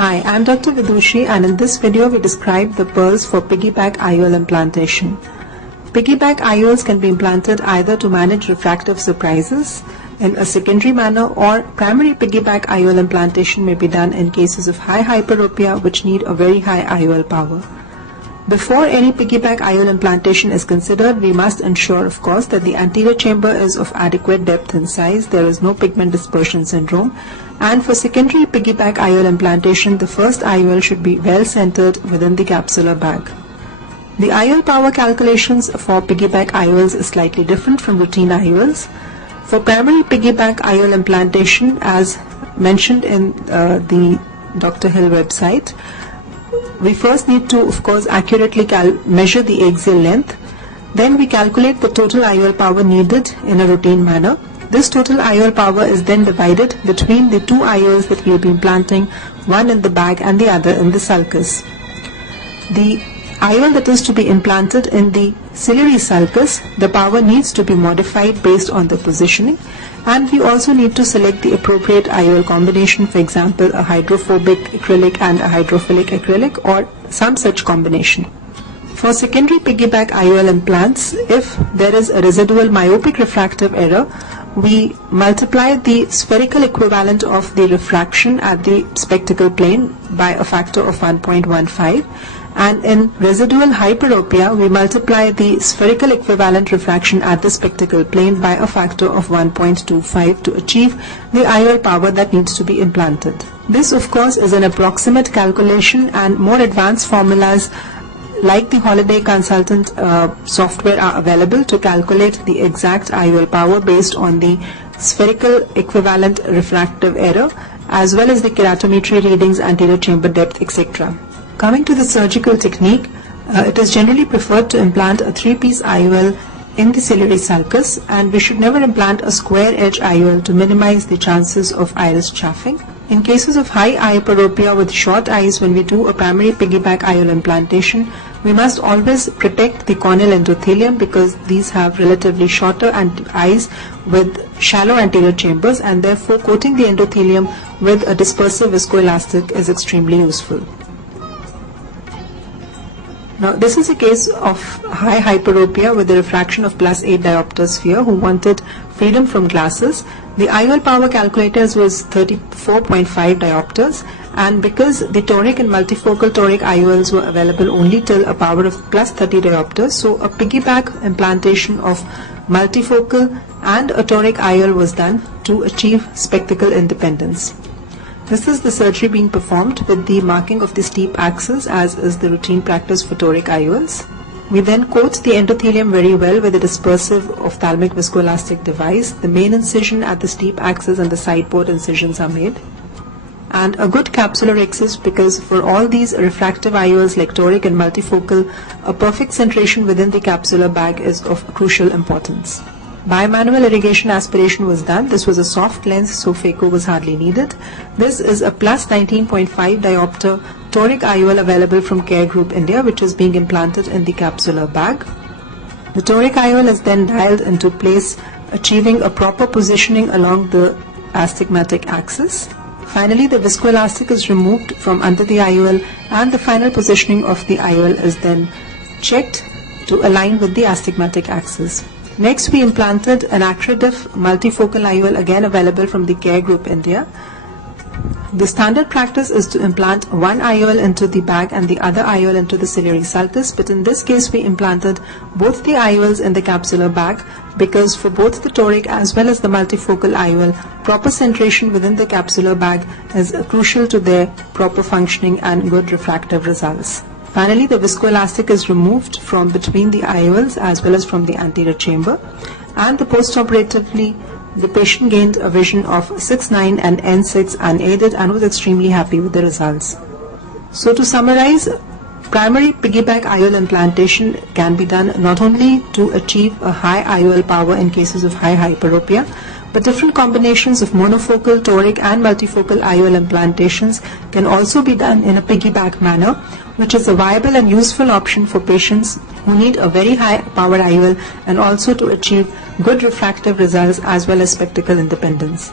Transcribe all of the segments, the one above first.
Hi, I'm Dr. Vidushi, and in this video we describe the pearls for piggyback IOL implantation. Piggyback IOLs can be implanted either to manage refractive surprises in a secondary manner, or primary piggyback IOL implantation may be done in cases of high hyperopia which need a very high IOL power. Before any piggyback IOL implantation is considered, we must ensure, of course, that the anterior chamber is of adequate depth and size, there is no pigment dispersion syndrome, and for secondary piggyback IOL implantation, the first IOL should be well centered within the capsular bag. The IOL power calculations for piggyback IOLs is slightly different from routine IOLs. For primary piggyback IOL implantation, as mentioned in the Dr. Hill website, we first need to, of course, accurately measure the axial length. Then we calculate the total IOL power needed in a routine manner. This total IOL power is then divided between the two IOLs that we will be implanting, one in the bag and the other in the sulcus. The IOL that is to be implanted in the ciliary sulcus, the power needs to be modified based on the positioning, and we also need to select the appropriate IOL combination, for example a hydrophobic acrylic and a hydrophilic acrylic, or some such combination. For secondary piggyback IOL implants, if there is a residual myopic refractive error, we multiply the spherical equivalent of the refraction at the spectacle plane by a factor of 1.15, and in residual hyperopia we multiply the spherical equivalent refraction at the spectacle plane by a factor of 1.25 to achieve the IOL power that needs to be implanted. This, of course, is an approximate calculation, and more advanced formulas like the Holiday Consultant software are available to calculate the exact IOL power based on the spherical equivalent refractive error as well as the keratometry readings, anterior chamber depth, etc. Coming to the surgical technique, it is generally preferred to implant a 3-piece IOL in the ciliary sulcus, and we should never implant a square edge IOL to minimize the chances of iris chaffing. In cases of high hyperopia with short eyes, when we do a primary piggyback IOL implantation, we must always protect the corneal endothelium because these have relatively shorter eyes with shallow anterior chambers, and therefore coating the endothelium with a dispersive viscoelastic is extremely useful. Now, this is a case of high hyperopia with a refraction of +8 diopter sphere who wanted freedom from glasses. The IOL power calculators was 34.5 diopters, and because the toric and multifocal toric IOLs were available only till a power of +30 diopters, so a piggyback implantation of multifocal and a toric IOL was done to achieve spectacle independence. This is the surgery being performed with the marking of the steep axis, as is the routine practice for toric IOLs. We then coat the endothelium very well with a dispersive ophthalmic viscoelastic device. The main incision at the steep axis and the sideboard incisions are made. And a good capsular excess, because for all these refractive IOLs like toric and multifocal, a perfect centration within the capsular bag is of crucial importance. Bimanual irrigation aspiration was done. This was a soft lens, so phaco was hardly needed. This is a +19.5 diopter toric IOL available from Care Group India, which is being implanted in the capsular bag. The toric IOL is then dialed into place, achieving a proper positioning along the astigmatic axis. Finally, the viscoelastic is removed from under the IOL, and the final positioning of the IOL is then checked to align with the astigmatic axis. Next, we implanted an Acrydiff multifocal IOL, again available from the Care Group India. The standard practice is to implant one IOL into the bag and the other IOL into the ciliary sulcus, but in this case we implanted both the IOLs in the capsular bag because for both the toric as well as the multifocal IOL, proper centration within the capsular bag is crucial to their proper functioning and good refractive results. Finally, the viscoelastic is removed from between the IOLs as well as from the anterior chamber, and postoperatively the patient gained a vision of 6/9 and N6 unaided and was extremely happy with the results. So to summarize, primary piggyback IOL implantation can be done not only to achieve a high IOL power in cases of high hyperopia, but different combinations of monofocal, toric and multifocal IOL implantations can also be done in a piggyback manner, which is a viable and useful option for patients who need a very high power IOL and also to achieve good refractive results as well as spectacle independence.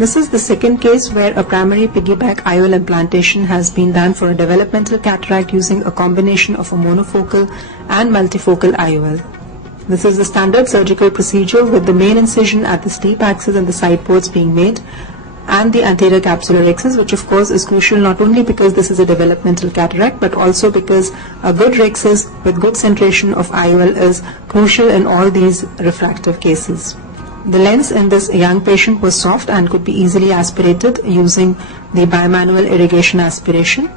This is the second case where a primary piggyback IOL implantation has been done for a developmental cataract using a combination of a monofocal and multifocal IOL. This is the standard surgical procedure with the main incision at the sleep axis and the side ports being made, and the anterior capsular rhexis, which of course is crucial not only because this is a developmental cataract but also because a good rhexis with good centration of IOL is crucial in all these refractive cases. The lens in this young patient was soft and could be easily aspirated using the bimanual irrigation aspiration.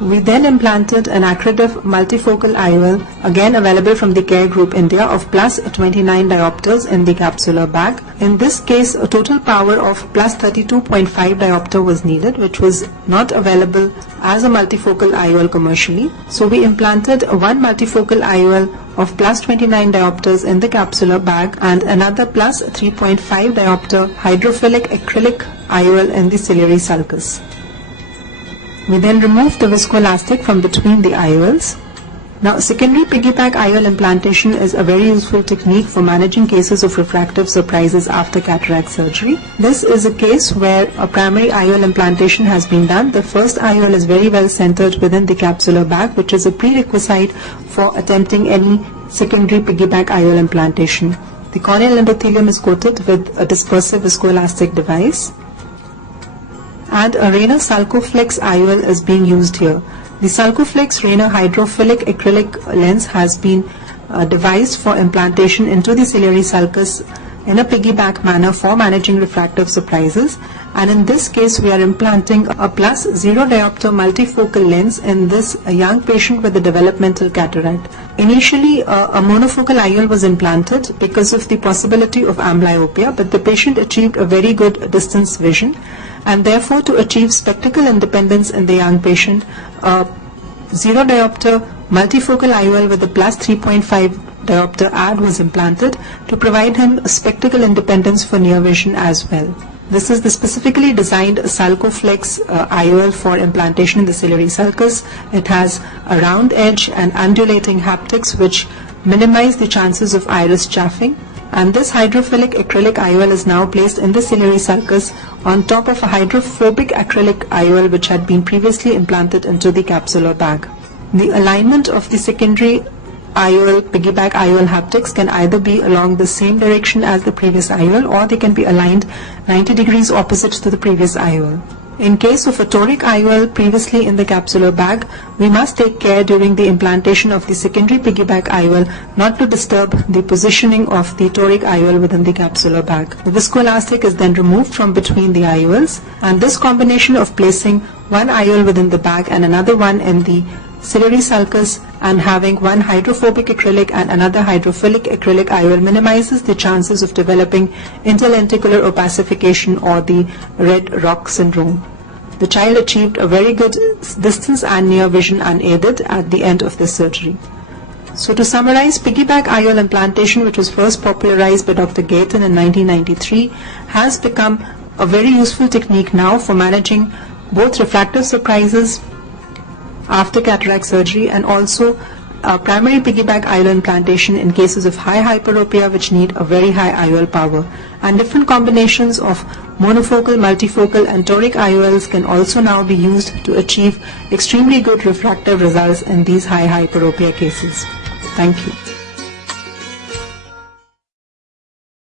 We then implanted an Acrydiff multifocal IOL, again available from the Care Group India, of plus 29 diopters in the capsular bag. In this case, a total power of plus 32.5 diopter was needed, which was not available as a multifocal IOL commercially. So we implanted one multifocal IOL of plus 29 diopters in the capsular bag and another plus 3.5 diopter hydrophilic acrylic IOL in the ciliary sulcus. We then removed the viscoelastic from between the IOLs. Now, secondary piggyback IOL implantation is a very useful technique for managing cases of refractive surprises after cataract surgery. This is a case where a primary IOL implantation has been done. The first IOL is very well centered within the capsular bag, which is a prerequisite for attempting any secondary piggyback IOL implantation. The corneal endothelium is coated with a dispersive viscoelastic device, and a Rayner Sulcoflex IOL is being used here. The Sulcoflex Rayner hydrophilic acrylic lens has been devised for implantation into the ciliary sulcus in a piggyback manner for managing refractive surprises, and in this case we are implanting a plus 0 diopter multifocal lens in this young patient with a developmental cataract. Initially a monofocal IOL was implanted because of the possibility of amblyopia, but the patient achieved a very good distance vision, and therefore to achieve spectacle independence in the young patient, a 0 diopter multifocal IOL with a plus 3.5 diopter ad was implanted to provide him spectacle independence for near vision as well. This is the specifically designed Sulcoflex IOL for implantation in the ciliary sulcus. It has a round edge and undulating haptics which minimize the chances of iris chaffing. And this hydrophilic acrylic IOL is now placed in the ciliary sulcus on top of a hydrophobic acrylic IOL which had been previously implanted into the capsular bag. The alignment of the secondary IOL, piggyback IOL haptics can either be along the same direction as the previous IOL, or they can be aligned 90 degrees opposite to the previous IOL. In case of a toric IOL previously in the capsular bag, we must take care during the implantation of the secondary piggyback IOL not to disturb the positioning of the toric IOL within the capsular bag. The viscoelastic is then removed from between the IOLs, and this combination of placing one IOL within the bag and another one in the ciliary sulcus and having one hydrophobic acrylic and another hydrophilic acrylic IOL minimizes the chances of developing interlenticular opacification or the red rock syndrome. The child achieved a very good distance and near vision unaided at the end of this surgery. So to summarize, piggyback IOL implantation, which was first popularized by Dr. Gayton in 1993, has become a very useful technique now for managing both refractive surprises after cataract surgery and also primary piggyback IOL implantation in cases of high hyperopia which need a very high IOL power. And different combinations of monofocal, multifocal and toric IOLs can also now be used to achieve extremely good refractive results in these high hyperopia cases. Thank you.